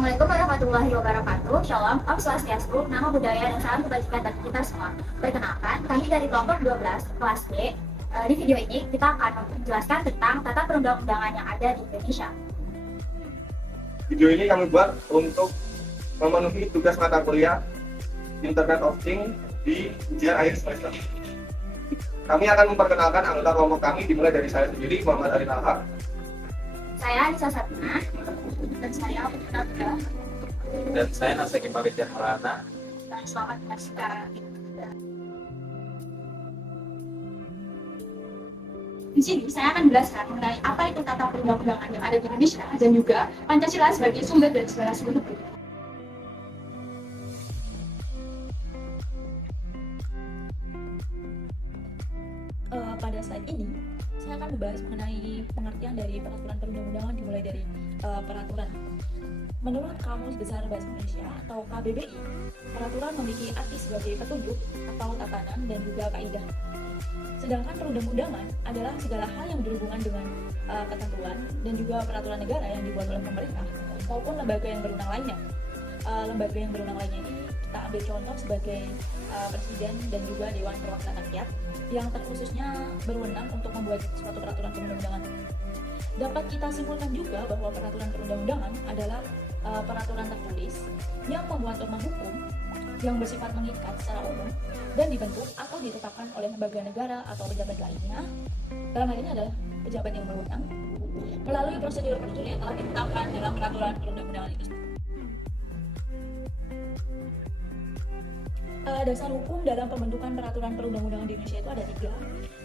Assalamualaikum warahmatullahi wabarakatuh. Shalom, Om Swastiastu, nama budaya dan salam kebajikan bagi kita semua. Perkenalkan, kami dari kelompok 12 kelas D. Di video ini kita akan menjelaskan tentang tata perundang-undangan yang ada di Indonesia. Video ini kami buat untuk memenuhi tugas mata kuliah Internet of Things di ujian akhir semester. Kami akan memperkenalkan anggota kelompok kami dimulai dari saya sendiri, Muhammad Arif Alhaq. Saya Anissa Sabina, dan saya Putra Buddha. Dan saya Nasaki Pawitya Harana. Dan selamat menyaksikan. Di sini saya akan menjelaskan mengenai apa itu tata perundang-undangan yang ada di Indonesia dan juga Pancasila sebagai sumber dan segala sesuatu. Pada slide ini, saya akan membahas mengenai pengertian dari peraturan perundang-undangan dimulai dari peraturan. Menurut Kamus Besar Bahasa Indonesia atau KBBI, peraturan memiliki arti sebagai petunjuk atau tatanan dan juga kaidah. Sedangkan perundang-undangan adalah segala hal yang berhubungan dengan ketentuan dan juga peraturan negara yang dibuat oleh pemerintah maupun lembaga yang berwenang lainnya. Lembaga yang berwenang lainnya ini kita ambil contoh sebagai Presiden dan juga Dewan Perwakilan Rakyat yang terkhususnya berwenang untuk membuat suatu peraturan perundang-undangan. Dapat kita simpulkan juga bahwa peraturan perundang-undangan adalah peraturan tertulis yang memuat norma hukum yang bersifat mengikat secara umum dan dibentuk atau ditetapkan oleh lembaga negara atau pejabat lainnya. Dalam hal ini adalah pejabat yang berwenang melalui prosedur-prosedur yang telah ditetapkan dalam peraturan perundang-undangan itu. Dasar hukum dalam pembentukan peraturan perundang-undangan di Indonesia itu ada 3.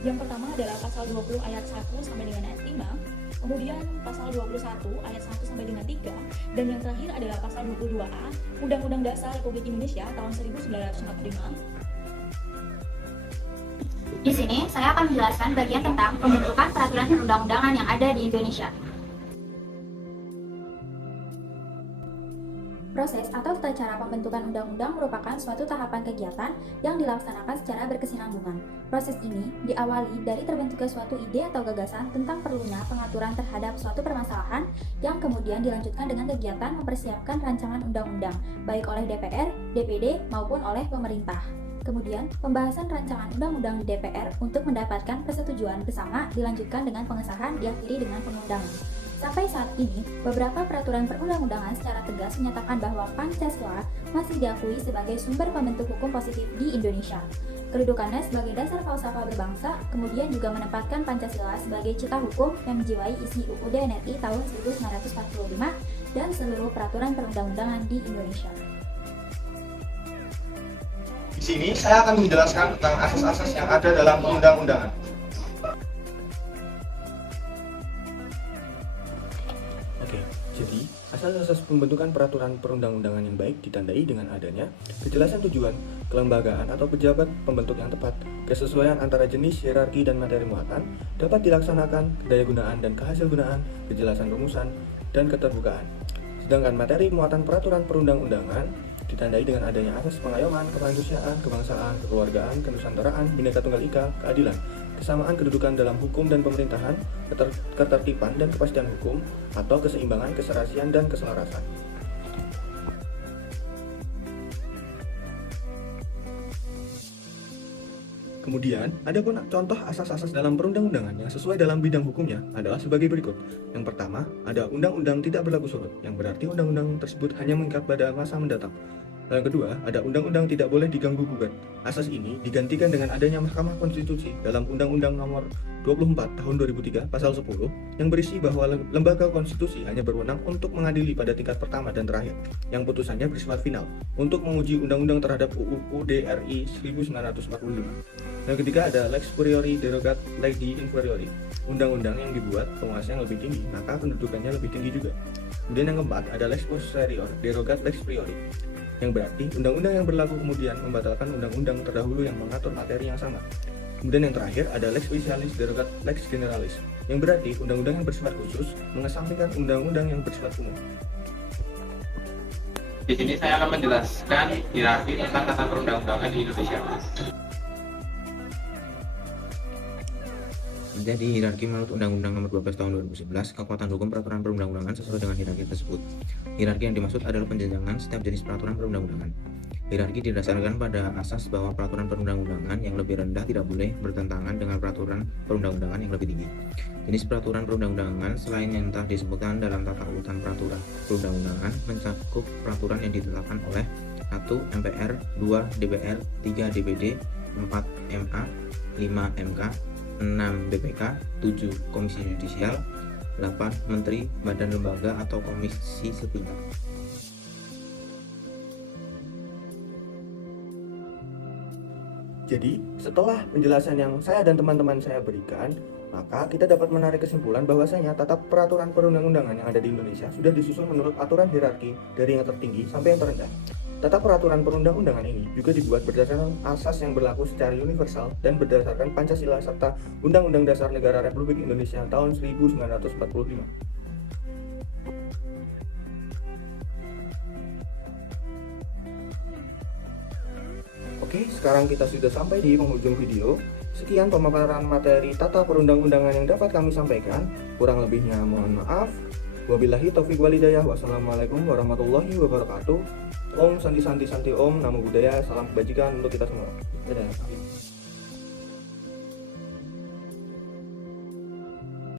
Yang pertama adalah pasal 20 ayat 1 sampai dengan ayat 5, kemudian pasal 21 ayat 1 sampai dengan 3, dan yang terakhir adalah pasal 22A Undang-Undang Dasar Republik Indonesia tahun 1945. Di sini saya akan menjelaskan bagian tentang pembentukan peraturan perundang-undangan yang ada di Indonesia. Proses atau tata cara pembentukan undang-undang merupakan suatu tahapan kegiatan yang dilaksanakan secara berkesinambungan. Proses ini diawali dari terbentuknya suatu ide atau gagasan tentang perlunya pengaturan terhadap suatu permasalahan yang kemudian dilanjutkan dengan kegiatan mempersiapkan rancangan undang-undang, baik oleh DPR, DPD, maupun oleh pemerintah. Kemudian, pembahasan rancangan undang-undang di DPR untuk mendapatkan persetujuan bersama dilanjutkan dengan pengesahan diakhiri dengan pengundangan. Sampai saat ini, beberapa peraturan perundang-undangan secara tegas menyatakan bahwa Pancasila masih diakui sebagai sumber pembentuk hukum positif di Indonesia. Kedudukannya sebagai dasar falsafah berbangsa, kemudian juga menempatkan Pancasila sebagai cita hukum yang menjiwai isi UUD NRI tahun 1945 dan seluruh peraturan perundang-undangan di Indonesia. Di sini saya akan menjelaskan tentang asas-asas yang ada dalam perundang-undangan. Oke, jadi asas-asas pembentukan peraturan perundang-undangan yang baik ditandai dengan adanya kejelasan tujuan, kelembagaan atau pejabat pembentuk yang tepat, kesesuaian antara jenis, hierarki, dan materi muatan, dapat dilaksanakan, kedayagunaan dan kehasilgunaan, kejelasan rumusan, dan keterbukaan. Sedangkan materi muatan peraturan perundang-undangan ditandai dengan adanya asas pengayoman, kemanusiaan, kebangsaan, kekeluargaan, kenusantaraan, Bhinneka Tunggal Ika, keadilan, kesamaan kedudukan dalam hukum dan pemerintahan, ketertiban dan kepastian hukum, atau keseimbangan, keserasian, dan keselarasan. Kemudian, ada pun contoh asas-asas dalam perundang-undangan yang sesuai dalam bidang hukumnya adalah sebagai berikut. Yang pertama, ada undang-undang tidak berlaku surut, yang berarti undang-undang tersebut hanya mengikat pada masa mendatang. Yang kedua, ada undang-undang tidak boleh diganggu-gugat. Asas ini digantikan dengan adanya Mahkamah Konstitusi dalam Undang-Undang Nomor 24 Tahun 2003 Pasal 10 yang berisi bahwa lembaga konstitusi hanya berwenang untuk mengadili pada tingkat pertama dan terakhir, yang putusannya bersifat final, untuk menguji undang-undang terhadap UUD RI 1945. Yang ketiga ada Lex Superiori Derogat Legi Inferiori, undang-undang yang dibuat penguasa yang lebih tinggi, maka pendudukannya lebih tinggi juga. Kemudian yang keempat ada Lex Posterior Derogat Lex Priori, yang berarti undang-undang yang berlaku kemudian membatalkan undang-undang terdahulu yang mengatur materi yang sama. Kemudian yang terakhir ada Lex Specialis Derogat Lex Generalis, yang berarti undang-undang yang bersifat khusus mengesampingkan undang-undang yang bersifat umum. Di sini saya akan menjelaskan hierarki tentang tata perundang-undangan di Indonesia. Jadi hierarki menurut Undang-Undang Nomor 12 Tahun 2011, kekuatan hukum peraturan perundang-undangan sesuai dengan hierarki tersebut. Hierarki yang dimaksud adalah penjenjangan setiap jenis peraturan perundang-undangan. Hierarki didasarkan pada asas bahwa peraturan perundang-undangan yang lebih rendah tidak boleh bertentangan dengan peraturan perundang-undangan yang lebih tinggi. Jenis peraturan perundang-undangan selain yang telah disebutkan dalam tata urutan peraturan perundang-undangan mencakup peraturan yang ditetapkan oleh 1. MPR, 2. DPR, 3. DPD, 4. MA, 5. MK, 6. BPK, 7. Komisi Yudisial, 8. Menteri, badan lembaga atau komisi setingkat. Jadi, setelah penjelasan yang saya dan teman-teman saya berikan, maka kita dapat menarik kesimpulan bahwasanya tata peraturan perundang-undangan yang ada di Indonesia sudah disusun menurut aturan hierarki dari yang tertinggi sampai yang terendah. Tata peraturan perundang-undangan ini juga dibuat berdasarkan asas yang berlaku secara universal dan berdasarkan Pancasila serta Undang-Undang Dasar Negara Republik Indonesia tahun 1945. Oke, sekarang kita sudah sampai di penghujung video. Sekian pemaparan materi tata perundang-undangan yang dapat kami sampaikan. Kurang lebihnya mohon maaf. Wabillahi taufiq walhidayah. Wassalamualaikum warahmatullahi wabarakatuh. Om Santi Santi Santi Om, Namo Buddhaya, salam kebajikan untuk kita semua. Dadah.